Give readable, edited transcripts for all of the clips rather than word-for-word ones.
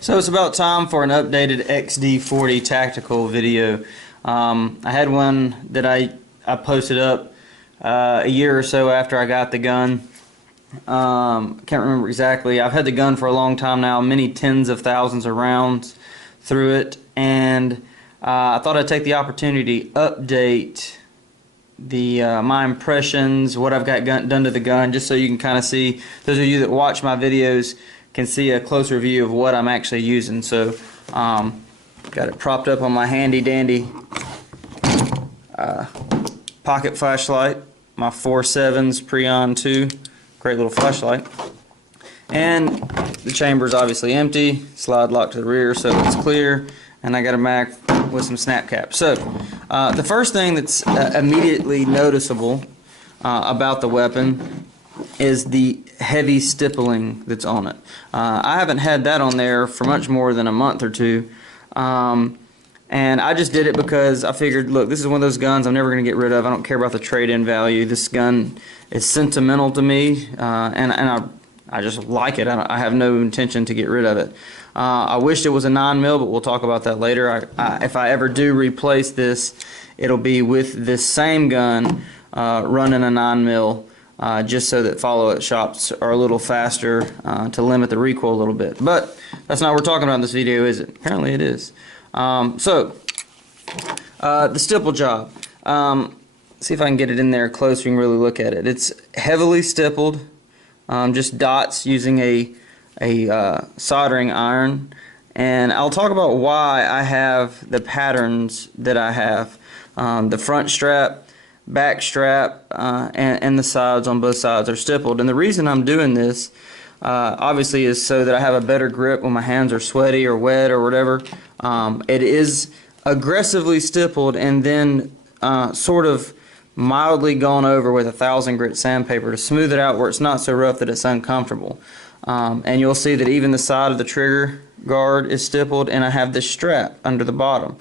So it's about time for an updated XD40 tactical video. I had one that I posted up a year or so after I got the gun. Can't remember exactly. I've had the gun for a long time now, many tens of thousands of rounds through it, and I thought I'd take the opportunity to update my impressions, what I've got done to the gun, just so you can kind of see, those of you that watch my videos can see a closer view of what I'm actually using. So got it propped up on my handy dandy pocket flashlight, my 4.7's Preon 2, great little flashlight, and the chamber's obviously empty, slide lock to the rear so it's clear, and I got a mag with some snap caps. So the first thing that's immediately noticeable about the weapon is the heavy stippling that's on it. I haven't had that on there for much more than a month or two, and I just did it because I figured, look, this is one of those guns I'm never going to get rid of. I don't care about the trade-in value. This gun is sentimental to me, and I just like it. I have no intention to get rid of it. I wished it was a 9mm, but we'll talk about that later. If I ever do replace this, it'll be with this same gun running a 9mm, just so that follow-up shots are a little faster to limit the recoil a little bit. But that's not what we're talking about in this video, is it? Apparently it is. The stipple job. See if I can get it in there close so you can really look at it. It's heavily stippled, just dots using a soldering iron, and I'll talk about why I have the patterns that I have. The front strap, back strap, and the sides on both sides are stippled, and the reason I'm doing this obviously is so that I have a better grip when my hands are sweaty or wet or whatever. It is aggressively stippled and then sort of mildly gone over with 1,000 grit sandpaper to smooth it out where it's not so rough that it's uncomfortable. And you'll see that even the side of the trigger guard is stippled, and I have this strap under the bottom.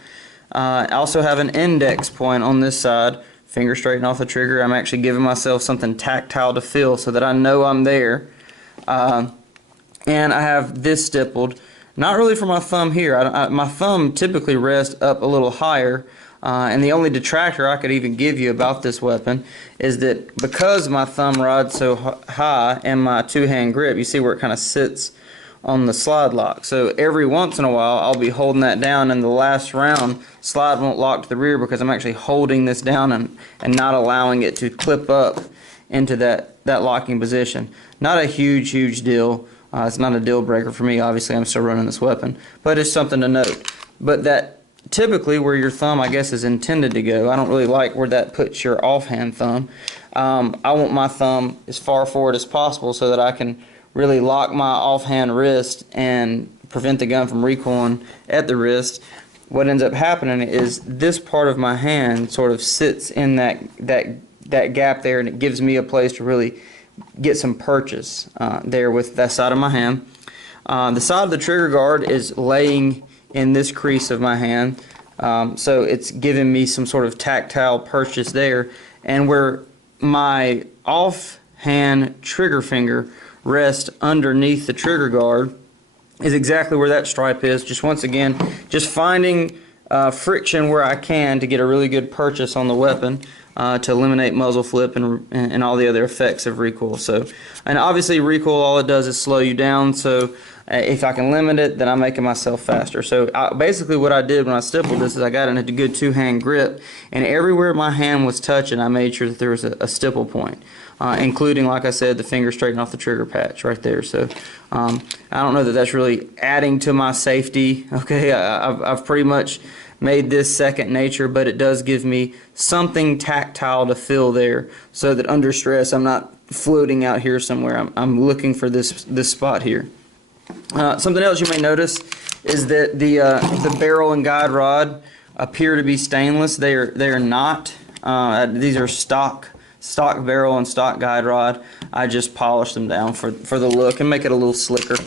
I also have an index point on this side, finger straighten off the trigger. I'm actually giving myself something tactile to feel so that I know I'm there. And I have this stippled, not really for my thumb here. My thumb typically rests up a little higher, and the only detractor I could even give you about this weapon is that because my thumb rides so high and my two-hand grip, you see where it kind of sits on the slide lock. So every once in a while I'll be holding that down, and the last round slide won't lock to the rear because I'm actually holding this down and not allowing it to clip up into that locking position. Not a huge deal. It's not a deal breaker for me. Obviously I'm still running this weapon, but it's something to note. But that typically where your thumb, I guess, is intended to go, I don't really like where that puts your offhand thumb. I want my thumb as far forward as possible so that I can really lock my offhand wrist and prevent the gun from recoiling at the wrist. What ends up happening is this part of my hand sort of sits in that gap there, and it gives me a place to really get some purchase there with that side of my hand. The side of the trigger guard is laying in this crease of my hand, so it's giving me some sort of tactile purchase there, and where my offhand trigger finger rests underneath the trigger guard is exactly where that stripe is. Just once again, just finding friction where I can to get a really good purchase on the weapon to eliminate muzzle flip and all the other effects of recoil. So, and obviously recoil, all it does is slow you down, so if I can limit it, then I'm making myself faster. So basically what I did when I stippled this is I got in a good two-hand grip, and everywhere my hand was touching I made sure that there was a stipple point, including, like I said, the finger straighten off the trigger patch right there. So I don't know that that's really adding to my safety. Okay, I've pretty much made this second nature, but it does give me something tactile to feel there so that under stress I'm not floating out here somewhere. I'm looking for this spot here. Something else you may notice is that the barrel and guide rod appear to be stainless. They are not. These are stock barrel and stock guide rod. I just polished them down for the look and make it a little slicker.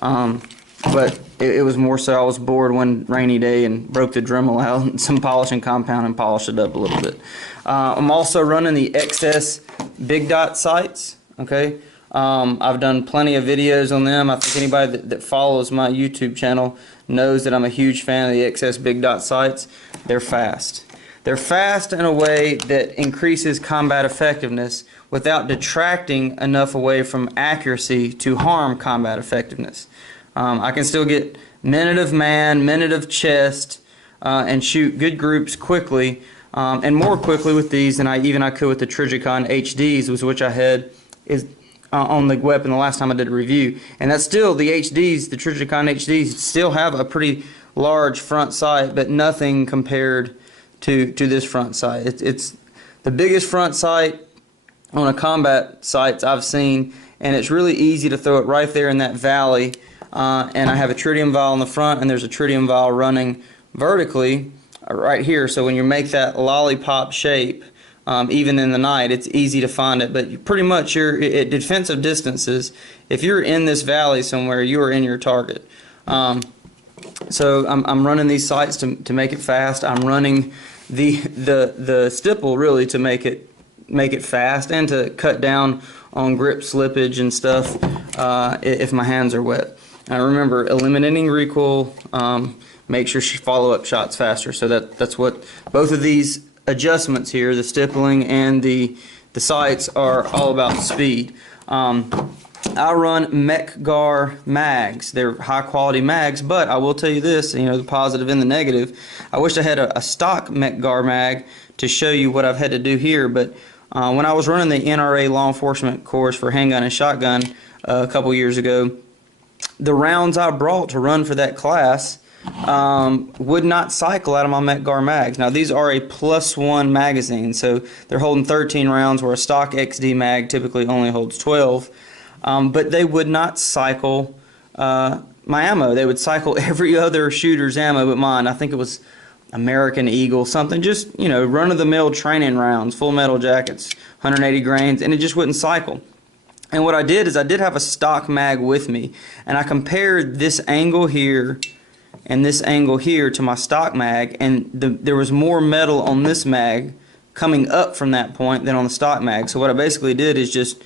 But it was more so I was bored one rainy day and broke the Dremel out and some polishing compound and polished it up a little bit. I'm also running the XS big dot sights. Okay, I've done plenty of videos on them. I think anybody that follows my YouTube channel knows that I'm a huge fan of the XS Big Dot sights. They're fast. They're fast in a way that increases combat effectiveness without detracting enough away from accuracy to harm combat effectiveness. I can still get minute of man, minute of chest, and shoot good groups quickly, and more quickly with these than I could with the Trijicon HDs, which I had on the weapon the last time I did a review. And that's still the HDs, the Trijicon HDs still have a pretty large front sight, but nothing compared to this front sight. It's the biggest front sight on a combat sights I've seen, and it's really easy to throw it right there in that valley. And I have a tritium vial in the front, and there's a tritium vial running vertically right here. So when you make that lollipop shape, even in the night, it's easy to find it. But pretty much at defensive distances, if you're in this valley somewhere, you are in your target. So I'm running these sights to make it fast. I'm running the stipple really to make it fast and to cut down on grip slippage and stuff if my hands are wet. And remember, eliminating recoil, make sure follow-up shots faster. So that's what both of these adjustments here, the stippling and the sights, are all about speed. I run MechGar mags. They're high quality mags, but I will tell you this, the positive and the negative. I wish I had a stock MechGar mag to show you what I've had to do here, but when I was running the NRA law enforcement course for handgun and shotgun a couple years ago, the rounds I brought to run for that class would not cycle out of my MechGar mags. Now these are a +1 magazine, so they're holding 13 rounds where a stock XD mag typically only holds 12. But they would not cycle my ammo. They would cycle every other shooter's ammo but mine. I think it was American Eagle, something, just run-of-the-mill training rounds, full metal jackets, 180 grains, and it just wouldn't cycle. And what I did is I did have a stock mag with me, and I compared this angle here and this angle here to my stock mag, and there was more metal on this mag coming up from that point than on the stock mag. So what I basically did is just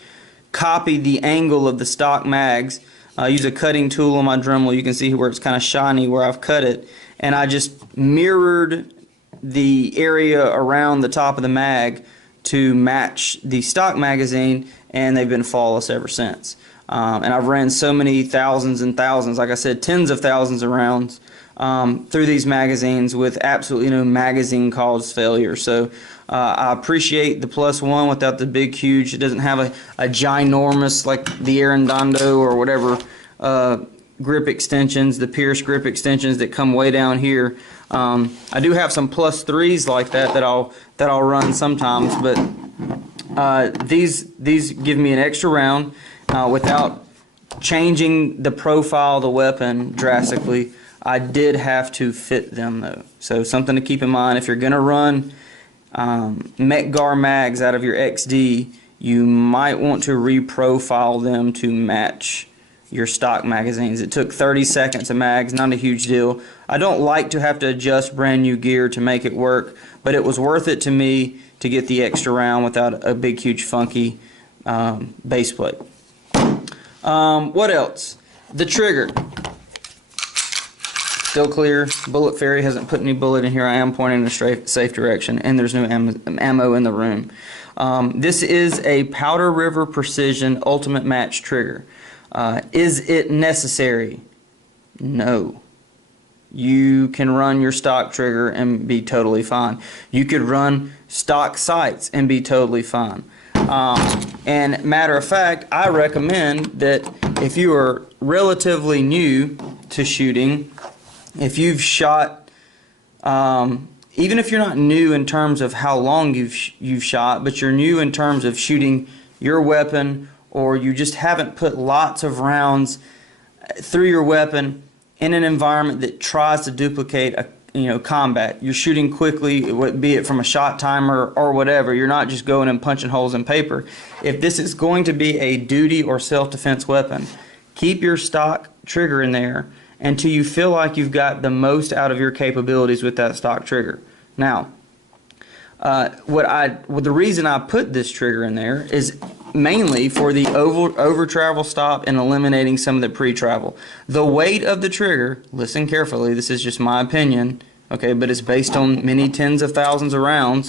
copy the angle of the stock mags, use a cutting tool on my Dremel. You can see where it's kind of shiny where I've cut it, and I just mirrored the area around the top of the mag to match the stock magazine, and they've been flawless ever since. And I've ran so many thousands and thousands, like I said, tens of thousands of rounds through these magazines with absolutely no magazine caused failure. So I appreciate the +1 without the big huge. It doesn't have a ginormous, like the Arredondo or whatever grip extensions, the Pierce grip extensions that come way down here. I do have some +3s like that I'll run sometimes, but these give me an extra round without changing the profile of the weapon drastically. I did have to fit them though, so something to keep in mind. If you're gonna run MechGar mags out of your XD, you might want to reprofile them to match your stock magazines. It took 30 seconds of mags, not a huge deal. I don't like to have to adjust brand new gear to make it work, but it was worth it to me to get the extra round without a big huge funky base plate. What else? The trigger. Still clear. Bullet Fairy hasn't put any bullet in here. I am pointing in a safe direction, and there's no ammo in the room. This is a Powder River Precision Ultimate Match trigger. Is it necessary? No. You can run your stock trigger and be totally fine. You could run stock sights and be totally fine. And matter of fact, I recommend that if you are relatively new to shooting, if you've shot, even if you're not new in terms of how long you've shot, but you're new in terms of shooting your weapon, or you just haven't put lots of rounds through your weapon in an environment that tries to duplicate combat. You're shooting quickly, be it from a shot timer or whatever. You're not just going and punching holes in paper. If this is going to be a duty or self-defense weapon, keep your stock trigger in there until you feel like you've got the most out of your capabilities with that stock trigger. Now, the reason I put this trigger in there is mainly for the over travel stop and eliminating some of the pre-travel. The weight of the trigger, listen carefully, this is just my opinion, okay, but it's based on many tens of thousands of rounds.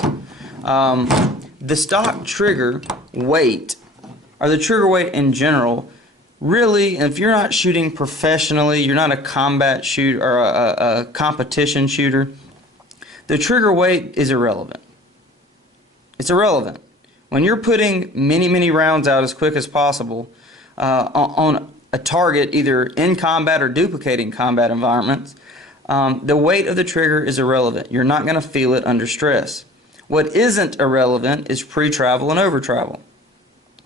The stock trigger weight, or the trigger weight in general, really, if you're not shooting professionally, you're not a combat shooter or a competition shooter, the trigger weight is irrelevant. It's irrelevant. When you're putting many rounds out as quick as possible on a target, either in combat or duplicating combat environments, the weight of the trigger is irrelevant. You're not going to feel it under stress. What isn't irrelevant is pre-travel and over-travel.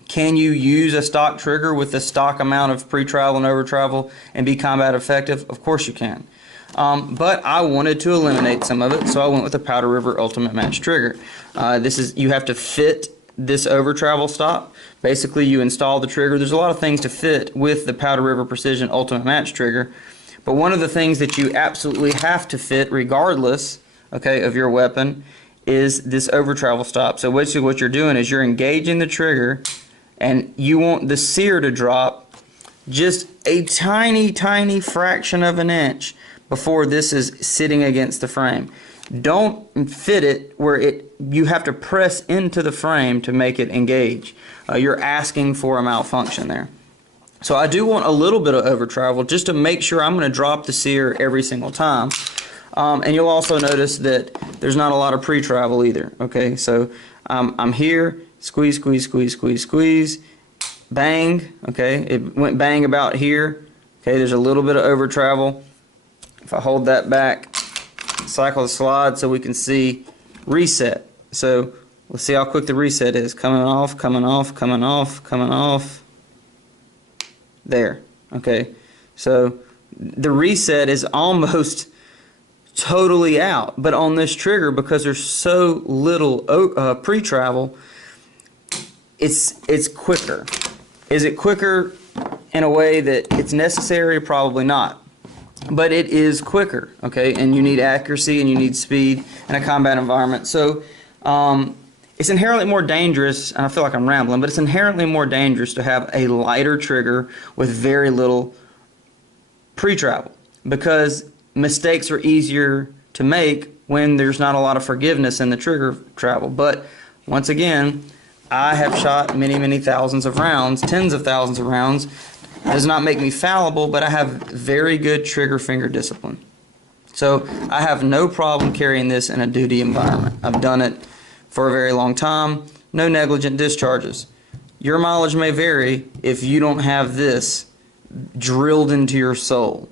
Can you use a stock trigger with the stock amount of pre-travel and over-travel and be combat effective? Of course you can. But I wanted to eliminate some of it, so I went with the Powder River Ultimate Match trigger. You have to fit this over-travel stop. Basically, you install the trigger. There's a lot of things to fit with the Powder River Precision Ultimate Match trigger, but one of the things that you absolutely have to fit, regardless, okay, of your weapon, is this over-travel stop. So basically what you're doing is you're engaging the trigger, and you want the sear to drop just a tiny fraction of an inch before this is sitting against the frame. Don't fit it where you have to press into the frame to make it engage. You're asking for a malfunction there. So I do want a little bit of over travel just to make sure I'm going to drop the sear every single time. And you'll also notice that there's not a lot of pre-travel either. Okay, so I'm here, squeeze, bang. Okay, it went bang about here. Okay, there's a little bit of over travel. If I hold that back, cycle the slide so we can see reset. So let's see how quick the reset is. Coming off. There. Okay. So the reset is almost totally out. But on this trigger, because there's so little pre-travel, it's quicker. Is it quicker in a way that it's necessary? Probably not. But it is quicker, okay? And you need accuracy and you need speed in a combat environment. So it's inherently more dangerous, and I feel like I'm rambling, but it's inherently more dangerous to have a lighter trigger with very little pre-travel, because mistakes are easier to make when there's not a lot of forgiveness in the trigger travel. But once again, I have shot many thousands of rounds, tens of thousands of rounds. It does not make me fallible, but I have very good trigger finger discipline. So I have no problem carrying this in a duty environment. I've done it for a very long time. No negligent discharges. Your mileage may vary if you don't have this drilled into your soul.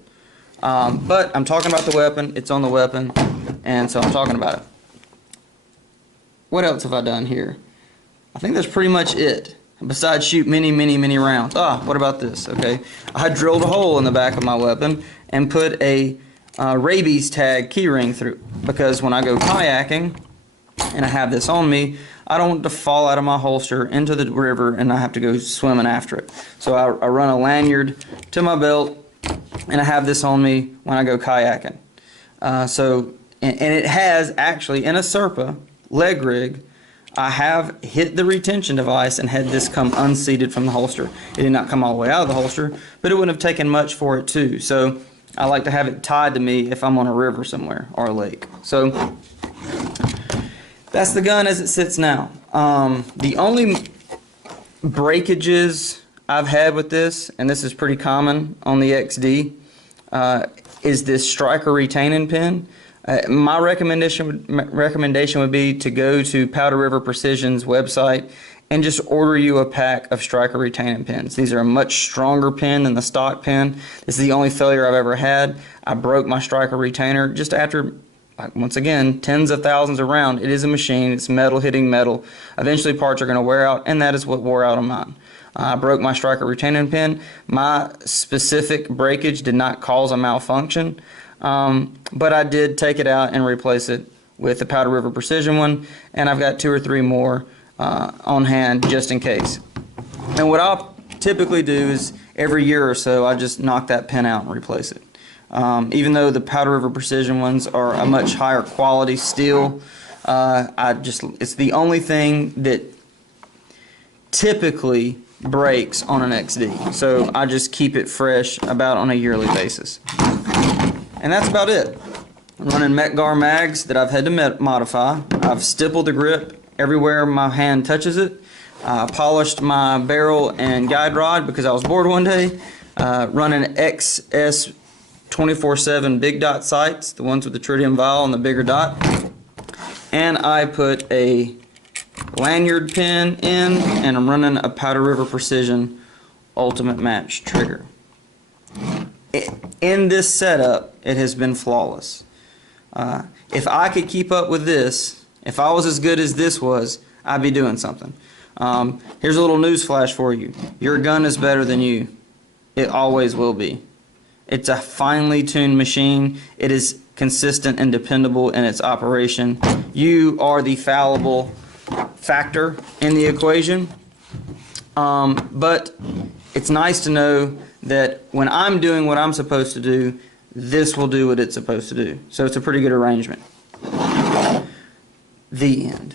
But I'm talking about the weapon. It's on the weapon, and so I'm talking about it. What else have I done here? I think that's pretty much it. Besides shoot many rounds. What about this? Okay, I drilled a hole in the back of my weapon and put a rabies tag keyring through, because when I go kayaking and I have this on me, I don't want to fall out of my holster into the river and I have to go swimming after it. So I run a lanyard to my belt and I have this on me when I go kayaking. And it has actually, in a Serpa leg rig, I have hit the retention device and had this come unseated from the holster. It did not come all the way out of the holster, but it wouldn't have taken much for it too. So I like to have it tied to me if I'm on a river somewhere or a lake. So that's the gun as it sits now. The only breakages I've had with this, and this is pretty common on the XD, is this striker retaining pin. My recommendation would be to go to Powder River Precision's website and just order you a pack of striker retaining pins. These are a much stronger pin than the stock pin. This is the only failure I've ever had. I broke my striker retainer just after, once again, tens of thousands of rounds. It is a machine. It's metal hitting metal. Eventually parts are going to wear out, and that is what wore out on mine. I broke my striker retaining pin. My specific breakage did not cause a malfunction. But I did take it out and replace it with the Powder River Precision one, and I've got 2 or 3 more on hand just in case. And what I'll typically do is every year or so I just knock that pin out and replace it. Even though the Powder River Precision ones are a much higher quality steel, it's the only thing that typically breaks on an XD. So I just keep it fresh about on a yearly basis. And that's about it. I'm running Metgar mags that I've had to modify. I've stippled the grip everywhere my hand touches it. I polished my barrel and guide rod because I was bored one day. Running XS 24/7 big dot sights, the ones with the tritium vial and the bigger dot. And I put a lanyard pin in, and I'm running a Powder River Precision Ultimate Match trigger. In this setup, it has been flawless. If I could keep up with this, if I was as good as this was, I'd be doing something. Here's a little news flash for you. Your gun is better than you. It always will be. It's a finely tuned machine. It is consistent and dependable in its operation. You are the fallible factor in the equation. But it's nice to know that when I'm doing what I'm supposed to do, this will do what it's supposed to do. So it's a pretty good arrangement. The end.